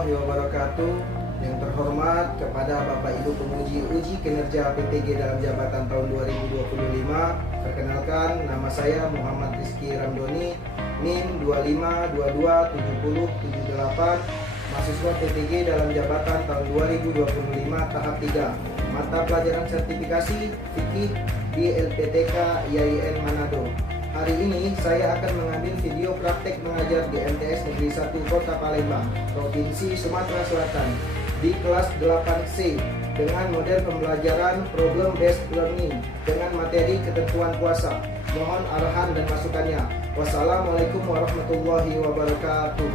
warahmatullahi wabarakatuh. Yang terhormat kepada Bapak Ibu penguji uji kinerja PPG dalam jabatan tahun 2025. Perkenalkan, nama saya Muhammad Rizky Ramdoni, NIM 25227078, mahasiswa PPG dalam jabatan tahun 2025 tahap 3. Mata pelajaran sertifikasi fikih di LPTK IAIN Manado. Hari ini saya akan mengambil video praktek mengajar di MTS Negeri 1 Kota Palembang, Provinsi Sumatera Selatan, di kelas 8C dengan model pembelajaran problem based learning dengan materi ketentuan puasa. Mohon arahan dan masukannya. Wassalamualaikum warahmatullahi wabarakatuh.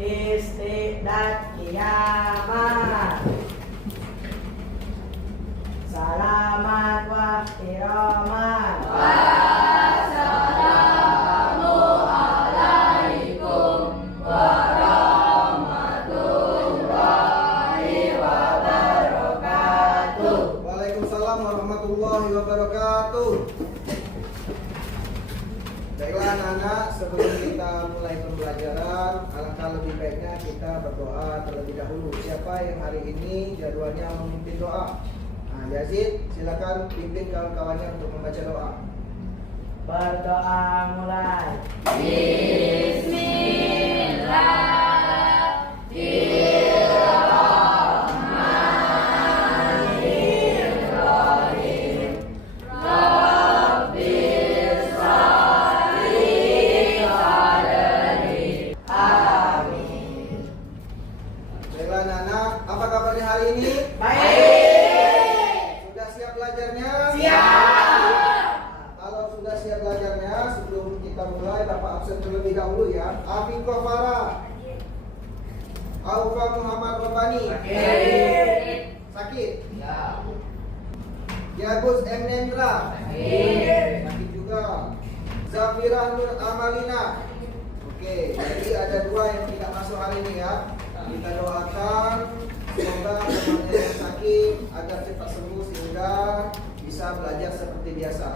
Istiqdat kiamat. Salaman wa ihtiroman. Wassalamu alaikum warahmatullahi wabarakatuh. Waalaikumsalam warahmatullahi wabarakatuh. Baiklah anak-anak, sebelum kita mulai pembelajaran, alangkah lebih baiknya kita berdoa terlebih dahulu. Siapa yang hari ini jadwalnya memimpin doa? Nah, Yazid, silakan pimpin kawan-kawannya untuk membaca doa. Berdoa mulai. Bismillahirrahmanirrahim. Rabbis sholli sadri. Amin. Baiklah anak-anak, apa kabarnya hari ini? Baik. Sudah siap belajarnya? Siap. Kalau sudah siap belajarnya, sebelum kita mulai, Bapak absen terlebih dahulu ya. Afiqah Farah, Aufa Muhammad Robani, sakit. Yagus M. Nendra, sakit juga. Zafirah Nur Amalina. Oke, jadi ada dua yang tidak masuk hari ini ya. Kita doakan semoga temannya yang sakit agar cepat sembuh sehingga bisa belajar seperti biasa.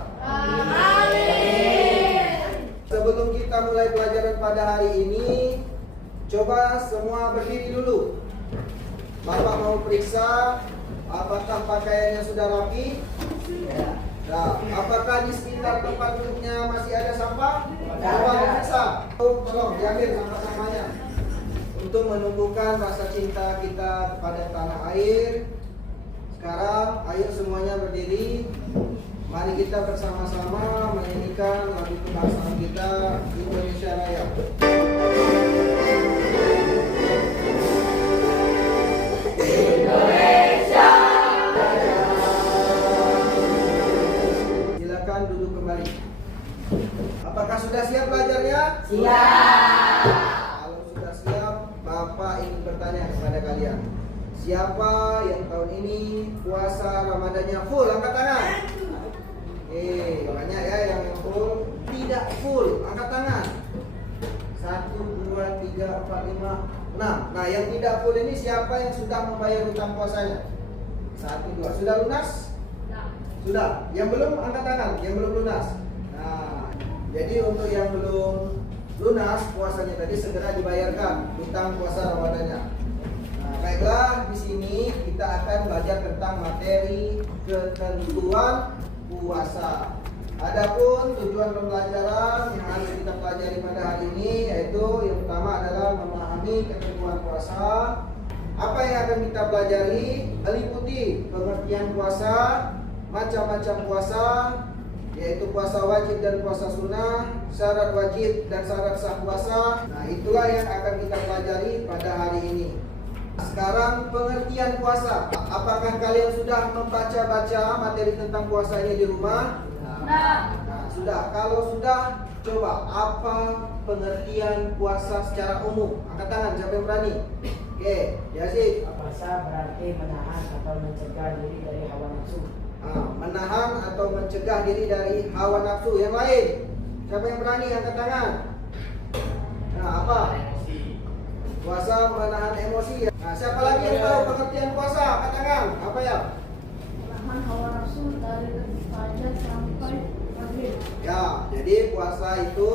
Sebelum kita mulai pelajaran pada hari ini, coba semua berdiri dulu. Bapak mau periksa apakah pakaiannya sudah rapi. Nah, apakah di sekitar tempat duduknya masih ada sampah? Coba periksa. Tolong diambil sampah-sampahnya untuk menumbuhkan rasa cinta kita kepada tanah air. Sekarang ayo semuanya berdiri. Mari kita bersama-sama menyanyikan lagu kebangsaan kita, Indonesia Raya. Indonesia. Silakan duduk kembali. Apakah sudah siap belajarnya? Siap. Kalau sudah siap, Bapak ingin bertanya kepada kalian. Siapa yang tahun ini puasa Ramadannya full? Angkat tangan. Banyak ya yang full. Tidak full, angkat tangan. 1, 2, 3, 4, 5, 6. Nah, yang tidak full ini siapa yang sudah membayar hutang puasanya? 1, 2. Sudah lunas? Sudah. Yang belum angkat tangan, yang belum lunas. Nah, jadi untuk yang belum lunas puasanya tadi segera dibayarkan hutang puasa Ramadannya. Nah, baiklah, di sini kita akan belajar tentang materi ketentuan puasa. Adapun tujuan pembelajaran yang harus kita pelajari pada hari ini yaitu yang pertama adalah memahami ketentuan puasa. Apa yang akan kita pelajari meliputi pengertian puasa, macam-macam puasa, yaitu puasa wajib dan puasa sunnah, syarat wajib dan syarat sah puasa. Nah, itulah yang akan kita pelajari pada hari ini. Sekarang pengertian puasa. Apakah kalian sudah membaca-baca materi tentang puasa ini di rumah? Nah, sudah. Kalau sudah, coba apa pengertian puasa secara umum? Angkat tangan, siapa yang berani? Oke, Yazid. Puasa berarti menahan atau mencegah diri dari hawa nafsu. Menahan atau mencegah diri dari hawa nafsu. Yang lain, siapa yang berani? Angkat tangan. Nah, apa? Puasa menahan emosi. Nah, siapa lagi yang tahu pengertian puasa? Angkat tangan. Apa ya? Menahan hawa nafsu dari fajar sampai maghrib. Ya, Puasa itu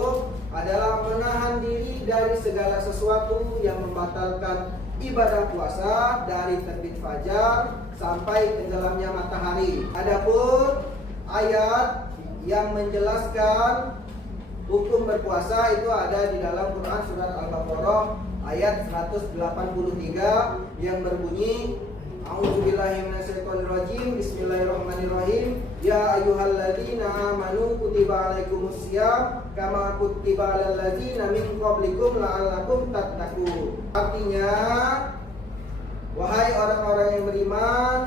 adalah menahan diri dari segala sesuatu yang membatalkan ibadah puasa dari terbit fajar sampai tenggelamnya matahari. Adapun ayat yang menjelaskan hukum berpuasa itu ada di dalam Quran surat Al-Baqarah ayat 183 yang berbunyi A'udzubillahi minasyaitonirrajim. Bismillahirrahmanirrahim. Ya ayyuhalladzina amanu kutiba alaikumusiyam kama kutiba alal ladzina min qablikum la'allakum tattaqun. Artinya, wahai orang-orang yang beriman,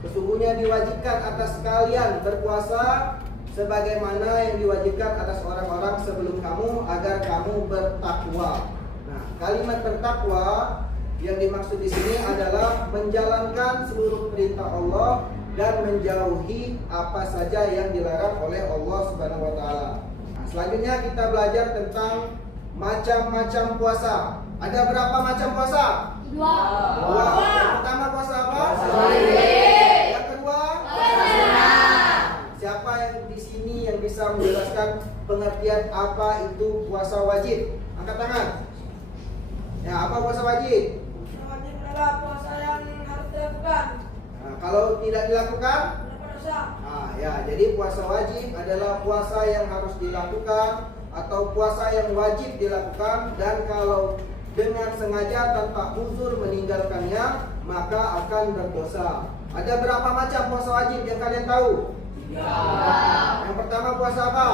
sesungguhnya diwajibkan atas kalian berpuasa sebagaimana yang diwajibkan atas orang-orang sebelum kamu agar kamu bertakwa. Nah, kalimat bertakwa yang dimaksud di sini adalah menjalankan seluruh perintah Allah dan menjauhi apa saja yang dilarang oleh Allah Subhanahu wa taala. Nah, selanjutnya kita belajar tentang macam-macam puasa. Ada berapa macam puasa? Dua. Yang pertama puasa apa? Puasa wajib. Yang kedua? Puasa sunnah. Siapa yang di sini yang bisa menjelaskan pengertian apa itu puasa wajib? Angkat tangan. Ya, apa puasa wajib? Wajib adalah puasa yang harus dilakukan. Nah, kalau tidak dilakukan, Mendapat dosa. nah ya, jadi puasa wajib adalah puasa yang harus dilakukan atau puasa yang wajib dilakukan, dan kalau dengan sengaja tanpa uzur meninggalkannya maka akan berdosa. Ada berapa macam puasa wajib yang kalian tahu? Yang pertama puasa apa?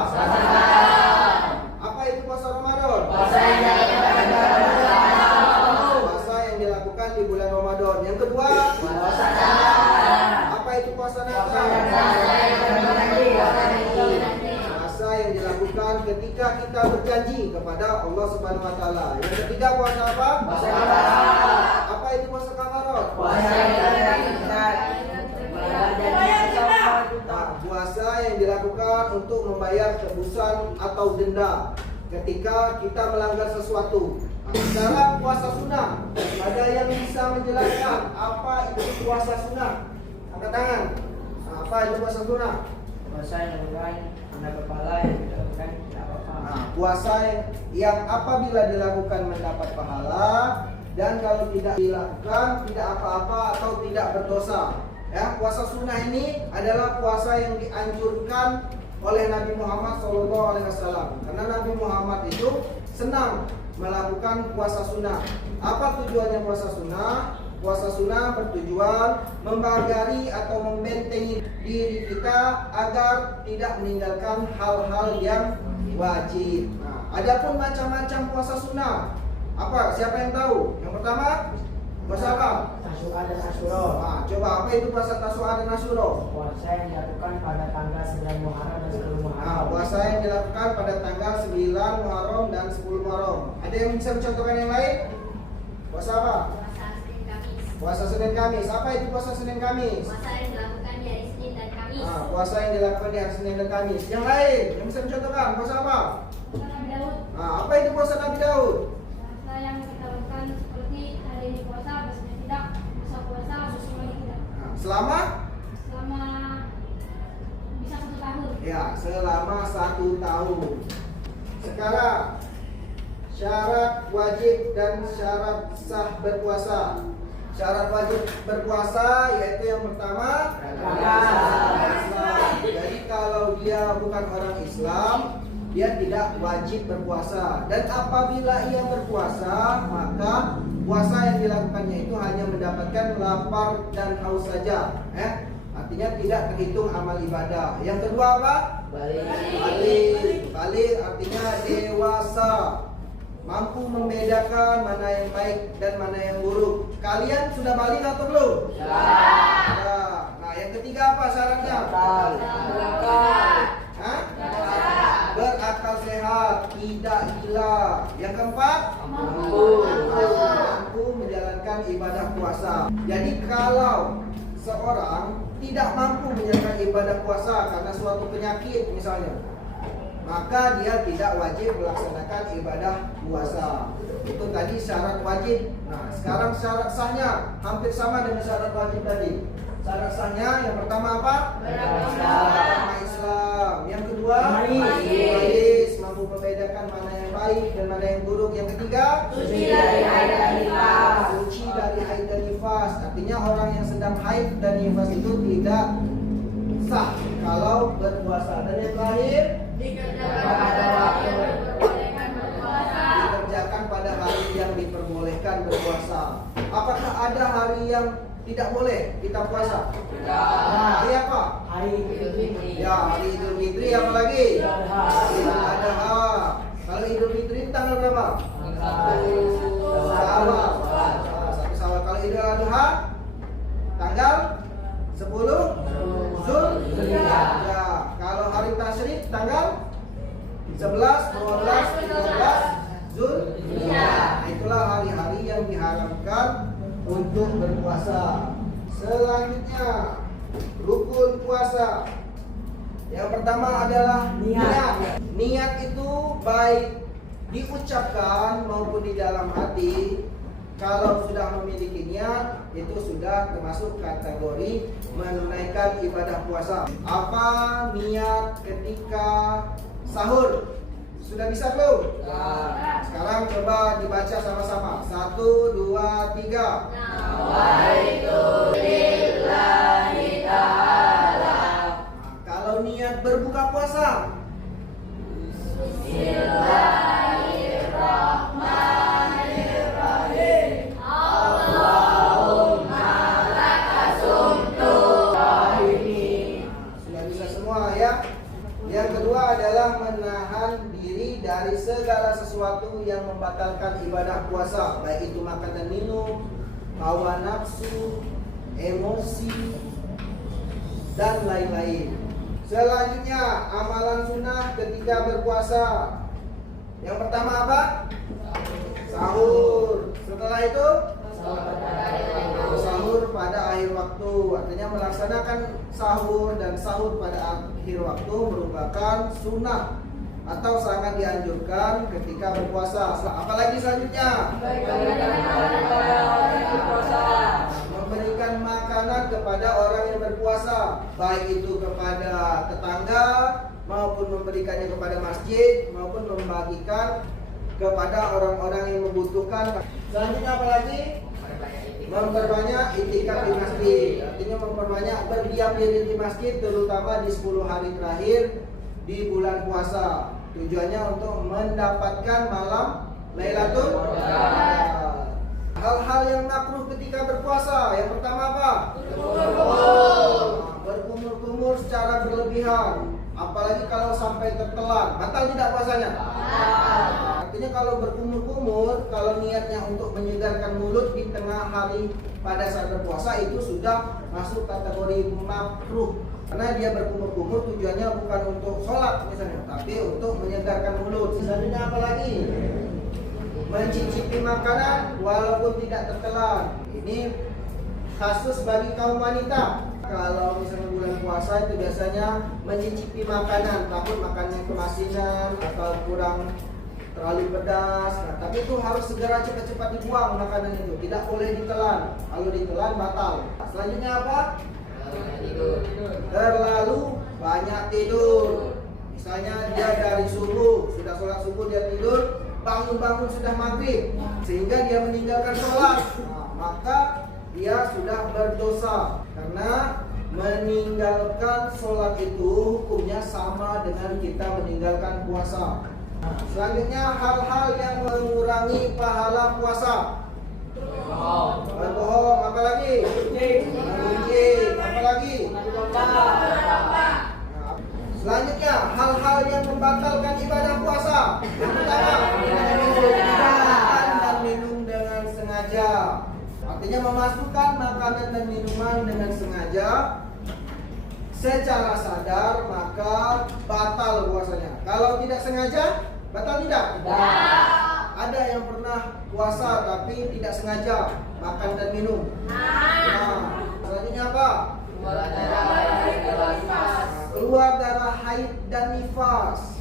Apa itu puasa Ramadan? Puasa yang dilakukan di bulan Ramadan. Yang kedua, apa itu puasa Natal? Puasa yang dilakukan ketika kita berjanji kepada Allah Subhanahu wa taala. Yang ketiga puasa apa? Apa itu puasa kafarat? Puasa yang dilakukan untuk membayar tebusan atau denda ketika kita melanggar sesuatu. Sekarang puasa sunnah. Ada yang bisa menjelaskan apa itu puasa sunnah? Angkat tangan. Apa itu puasa sunnah? Puasa yang lain anda kepala yang dilakukan tidak apa-apa. Puasa yang apabila dilakukan mendapat pahala, dan kalau tidak dilakukan tidak apa-apa atau tidak berdosa. Ya, puasa sunnah ini adalah puasa yang dianjurkan oleh Nabi Muhammad SAW. Karena Nabi Muhammad itu senang melakukan puasa sunnah. Apa tujuannya puasa sunnah? Puasa sunnah bertujuan membagari atau membentengi diri kita agar tidak meninggalkan hal-hal yang wajib. Nah, adapun macam-macam puasa sunnah, apa? Siapa yang tahu? Yang pertama, puasa apa? Tasu'a dan Asyura. Nah, coba apa itu puasa Tasu'a dan Asyura? Puasa yang dilakukan pada tanggal 9 Muharram dan 10 Nah, Muharram. puasa yang dilakukan pada tanggal 9 Muharram dan 10 Muharram. Ada yang bisa mencontohkan yang lain? Puasa apa? Puasa Senin Kamis. Apa itu puasa Senin Kamis? Puasa yang dilakukan di hari Senin dan Kamis. Nah, puasa yang dilakukan di hari Senin dan Kamis. Yang lain yang bisa mencontohkan puasa apa? Puasa Nabi Daud. Nah, apa itu puasa Nabi Daud? Puasa yang kita lakukan seperti hari ini puasa, besoknya tidak, lusa puasa, besoknya tidak. Nah, selama Selama bisa 1 tahun. ya selama 1 tahun. Sekarang syarat wajib dan syarat sah berpuasa. Syarat wajib berpuasa yaitu yang pertama Islam. Jadi kalau dia bukan orang Islam, dia tidak wajib berpuasa. Dan apabila ia berpuasa, maka puasa yang dilakukannya itu hanya mendapatkan lapar dan haus saja. Artinya tidak terhitung amal ibadah. Yang kedua apa? Balik artinya dewasa, mampu membedakan mana yang baik dan mana yang buruk. Kalian sudah balik atau belum? Ya. Nah, yang ketiga apa syaratnya? Hah? Berakal sehat, tidak gila. Yang keempat, mampu menjalankan ibadah puasa. Jadi kalau seorang tidak mampu menjalankan ibadah puasa karena suatu penyakit misalnya, maka dia tidak wajib melaksanakan ibadah puasa. Itu tadi syarat wajib. Nah, sekarang syarat sahnya hampir sama dengan syarat wajib tadi. Syarat sahnya yang pertama apa? Agama Islam. Yang kedua, mampu mampu membedakan mana yang baik dan mana yang buruk. Yang ketiga, Suci dari haid dan nifas. suci dari haid dan nifas. Artinya orang yang sedang haid dan nifas itu tidak sah kalau berpuasa. Dan yang terakhir, Dikerjakan pada waktu yang diperbolehkan berpuasa. dikerjakan pada hari yang diperbolehkan berpuasa. Apakah ada hari yang tidak boleh kita puasa? Hari apa? Hari Idul Fitri. Ya, hari Idul Fitri, apalagi? Idul Adha. Idul Adha. Kalau Idul Fitri tanggal berapa? Syawal. Satu Syawal. Kalau Idul Adha tanggal 10 Zulhijjah. Ya, kalau hari tasyrik tanggal 11, 12, 13 Zulhijjah. Itulah hari-hari yang diharamkan untuk berpuasa. Selanjutnya, rukun puasa. Yang pertama adalah niat. Niat itu baik diucapkan maupun di dalam hati. Kalau sudah memiliki niat, itu sudah termasuk kategori menunaikan ibadah puasa. Apa niat ketika sahur? Sudah bisa belum? Sekarang coba dibaca sama-sama. 1, 2, 3. Lillahi ta'ala. Kalau niat berbuka puasa, Bismillahirrahmanirrahim. Allahumma lakasumtu. sudah bisa semua ya. Yang kedua adalah menahan diri dari segala sesuatu yang membatalkan ibadah puasa, baik itu makan dan minum, hawa nafsu, emosi, dan lain-lain. Selanjutnya, amalan sunnah ketika berpuasa. Yang pertama apa? Sahur. Setelah itu, sahur pada akhir waktu. Artinya melaksanakan sahur dan sahur pada akhir waktu merupakan sunnah atau sangat dianjurkan ketika berpuasa. Apalagi selanjutnya, memberikan makanan kepada orang yang berpuasa, baik itu kepada tetangga maupun memberikannya kepada masjid maupun membagikan kepada orang-orang yang membutuhkan. Selanjutnya apa lagi? Memperbanyak itikaf di masjid. Artinya memperbanyak berdiam diri di masjid, terutama di 10 hari terakhir di bulan puasa. Tujuannya untuk mendapatkan malam Lailatul Qadar. Hal-hal yang makruh ketika berpuasa. Yang pertama apa? Berkumur-kumur secara berlebihan. Apalagi kalau sampai tertelan, batal tidak puasanya? Artinya kalau berkumur-kumur, kalau niatnya untuk menyegarkan mulut di tengah hari pada saat berpuasa, itu sudah masuk kategori makruh. Karena dia berkumur-kumur tujuannya bukan untuk sholat misalnya, tapi untuk menyegarkan mulut. Selanjutnya apa lagi? Mencicipi makanan walaupun tidak tertelan. Ini khusus bagi kaum wanita. Kalau misalnya bulan puasa itu biasanya mencicipi makanan, takut makannya kemasinan atau kurang terlalu pedas. Nah, tapi itu harus segera cepat-cepat dibuang makanan itu, tidak boleh ditelan. Kalau ditelan batal. Selanjutnya apa? Terlalu banyak tidur. Misalnya dia dari subuh, sudah sholat subuh dia tidur, bangun-bangun sudah maghrib, sehingga dia meninggalkan sholat. Nah, maka dia sudah berdosa, karena meninggalkan sholat itu hukumnya sama dengan kita meninggalkan puasa. Selanjutnya hal-hal yang mengurangi pahala puasa. Berbohong, apa lagi? Mengunjing, apa lagi? Selanjutnya hal-hal yang membatalkan ibadah puasa. Yang pertama, makan dan minum dengan sengaja. Artinya memasukkan makanan dan minuman dengan sengaja secara sadar, maka batal puasanya. Kalau tidak sengaja, batal tidak? Ada yang pernah puasa tapi tidak sengaja makan dan minum. Nah, selanjutnya apa? Keluar darah haid dan nifas.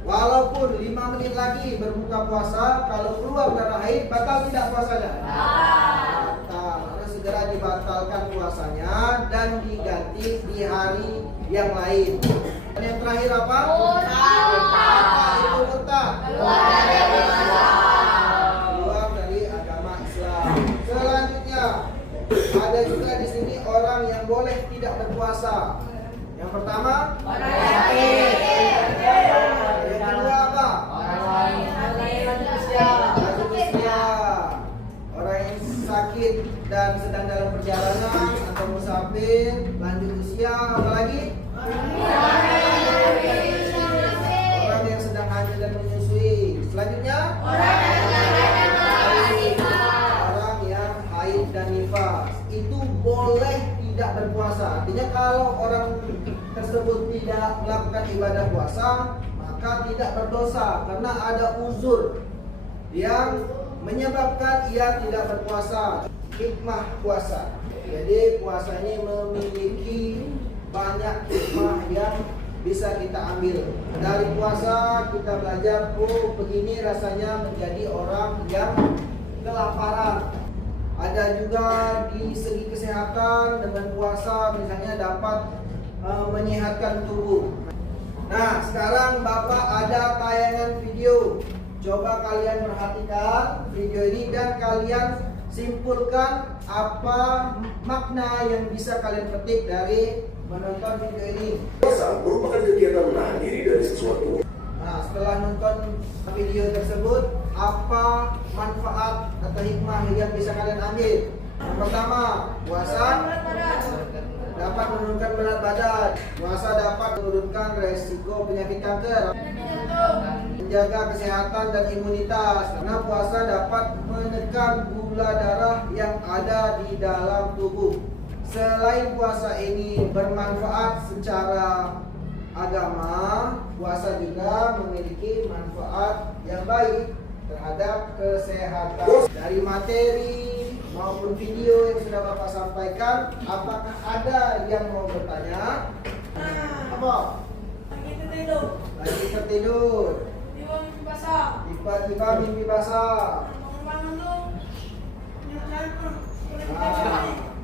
Walaupun 5 menit lagi berbuka puasa, kalau keluar darah haid, batal tidak puasanya? Batal. Harus segera dibatalkan puasanya dan diganti di hari yang lain. Dan yang terakhir apa? Batal Keluar dari agama Islam. Selanjutnya ada juga di sini orang yang boleh tidak berpuasa. Yang pertama, yang kedua apa? Lanjut usia. Orang yang sakit dan sedang dalam perjalanan atau musafir, lanjut usia, apalagi? Orang yang sedang hamil dan menyusui. Selanjutnya, orang yang haid dan nifas itu boleh tidak berpuasa. Artinya kalau orang tersebut tidak melakukan ibadah puasa, maka tidak berdosa karena ada uzur yang menyebabkan ia tidak berpuasa. Hikmah puasa. Jadi puasa ini memiliki banyak hikmah yang bisa kita ambil. Dari puasa kita belajar, oh begini rasanya menjadi orang yang kelaparan. Ada juga di segi kesehatan dengan puasa misalnya dapat menyehatkan tubuh. Nah, sekarang Bapak ada tayangan video. Coba kalian perhatikan video ini dan kalian simpulkan apa makna yang bisa kalian petik dari menonton video ini. Puasa merupakan kegiatan menahan diri dari sesuatu. Nah, setelah nonton video tersebut, apa manfaat atau hikmah yang bisa kalian ambil? Yang pertama, puasa dapat menurunkan berat badan. Puasa dapat menurunkan resiko penyakit kanker, menjaga kesehatan dan imunitas. Karena puasa dapat menekan gula darah yang ada di dalam tubuh. Selain puasa ini bermanfaat secara agama, puasa juga memiliki manfaat yang baik terhadap kesehatan. Dari materi maupun video yang sudah Bapak sampaikan, apakah ada yang mau bertanya? Apa? Lagi tertidur. Tiba-tiba mimpi basah.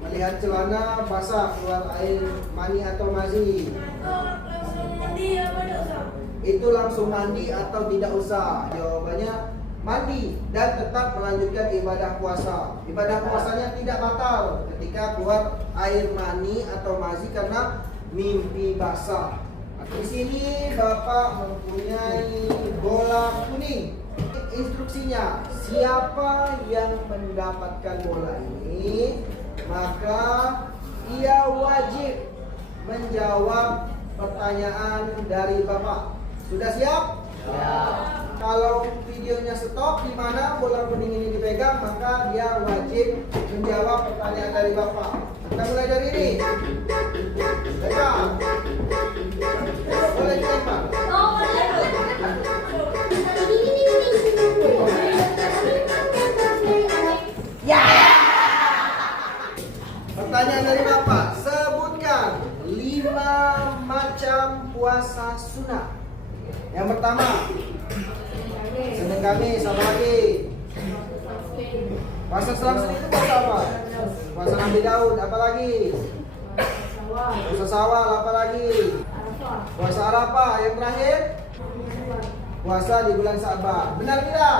Melihat celana basah keluar air mani atau mazi. Itu langsung mandi atau tidak usah? Jawabannya mandi dan tetap melanjutkan ibadah puasa. Ibadah puasanya tidak batal ketika keluar air mani atau mazi karena mimpi basah. Di sini Bapak mempunyai bola kuning. Instruksinya, siapa yang mendapatkan bola ini, maka ia wajib menjawab pertanyaan dari Bapak. Sudah siap? Ya. Kalau videonya stop di mana bola kuning ini dipegang, maka dia wajib menjawab pertanyaan dari Bapak. Kita mulai dari ini. Pegang. Boleh dilempar. Pertanyaan dari Bapak, sebutkan 5 macam puasa sunnah. Yang pertama, Senin Kamis, apa lagi? Puasa Selasa itu puasa apa? Puasa Nabi Daud, apa lagi? Puasa Syawal, apa lagi? Puasa Arafah, yang terakhir? Puasa di bulan Sa'ban. Benar tidak?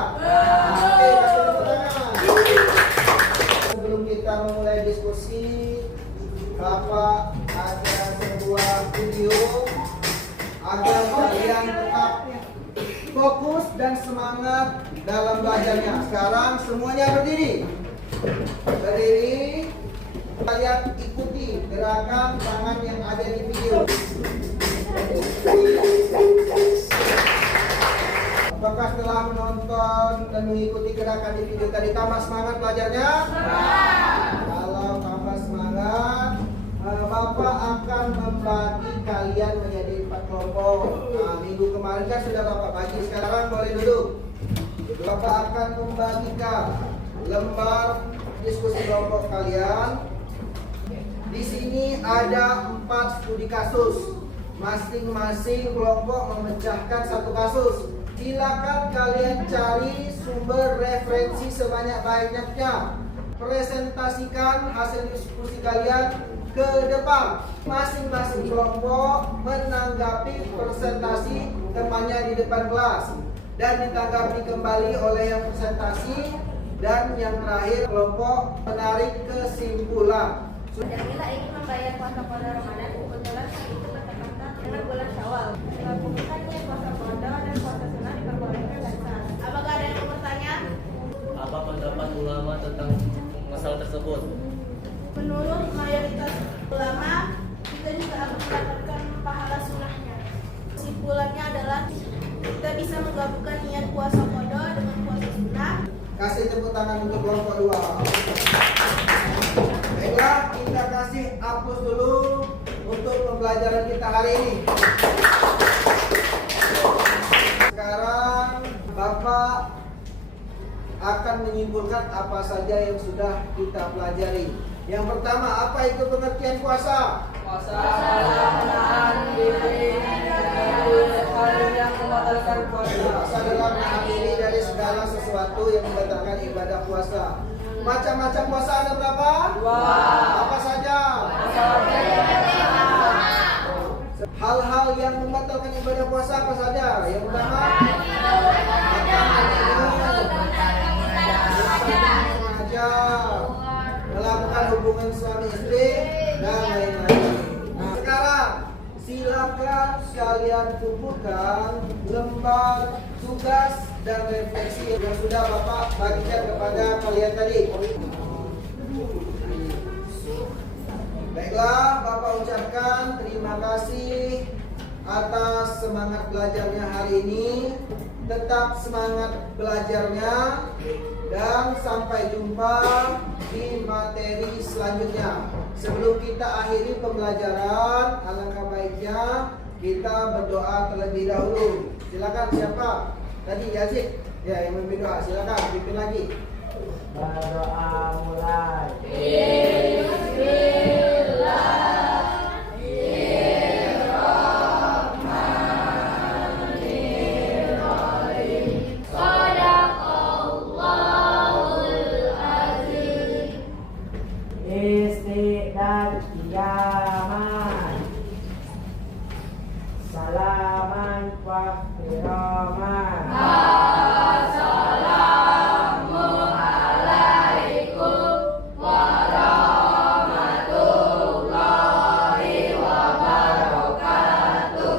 Oke, kasih tepuk tangan. Sebelum kita memulai diskusi, Bapak ada sebuah video agar kalian tetap fokus dan semangat dalam belajarnya. Sekarang semuanya berdiri. Berdiri. Kalian ikuti gerakan tangan yang ada di video. Apakah setelah menonton dan mengikuti gerakan di video tadi tambah semangat belajarnya? Kalau tambah semangat, Bapak akan membagi kalian menjadi 4 kelompok. Nah, minggu kemarin kan sudah Bapak bagi, sekarang boleh duduk. Bapak akan membagikan lembar diskusi kelompok kalian. Di sini ada 4 studi kasus. Masing-masing kelompok memecahkan 1 kasus. Silakan kalian cari sumber referensi sebanyak-banyaknya. Presentasikan hasil diskusi kalian ke depan. Masing-masing kelompok menanggapi presentasi temannya di depan kelas. dan ditanggapi kembali oleh yang presentasi, dan yang terakhir kelompok menarik kesimpulan. Dan kita ingin membayar puasa qada Ramadan, kebetulan hari itu bertepatan dengan bulan Syawal. Bukannya puasa qada dan puasa sunnah diperbolehkan dan sah. Apakah ada yang mau bertanya? Apa pendapat ulama tentang masalah tersebut? Menurut mayoritas ulama, kita juga akan mendapatkan pahala sunnahnya. Kesimpulannya adalah kita bisa menggabungkan niat puasa qada dengan puasa sunnah. Kasih tepuk tangan untuk kelompok 2. Baiklah, kita kasih hapus dulu untuk pembelajaran kita hari ini. Sekarang Bapak akan menyimpulkan apa saja yang sudah kita pelajari. Yang pertama, apa itu pengertian puasa? Puasa adalah menahan diri dari hal yang membatalkan puasa. Puasa adalah menahan diri dari segala sesuatu yang membatalkan ibadah puasa. Macam-macam puasa ada berapa? 2. Apa saja? Hal-hal yang membatalkan ibadah puasa apa saja? Yang pertama, sengaja melakukan hubungan suami istri dan lain-lain. Nah, sekarang silakan kalian kumpulkan lembar tugas dan refleksi yang sudah Bapak bagikan kepada kalian tadi. Baiklah, Bapak ucapkan terima kasih atas semangat belajarnya hari ini. Tetap semangat belajarnya dan sampai jumpa di materi selanjutnya. Sebelum kita akhiri pembelajaran, alangkah baiknya kita berdoa terlebih dahulu. Silakan siapa? Tadi Yazid. Ya, yang memimpin doa. Silakan pimpin lagi. Berdoa mulai. Istiqdat kiaman, salaman wa kiraman.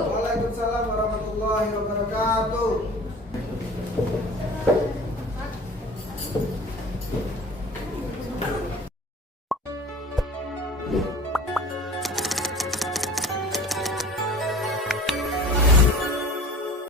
Waalaikumsalam warahmatullahi wabarakatuh.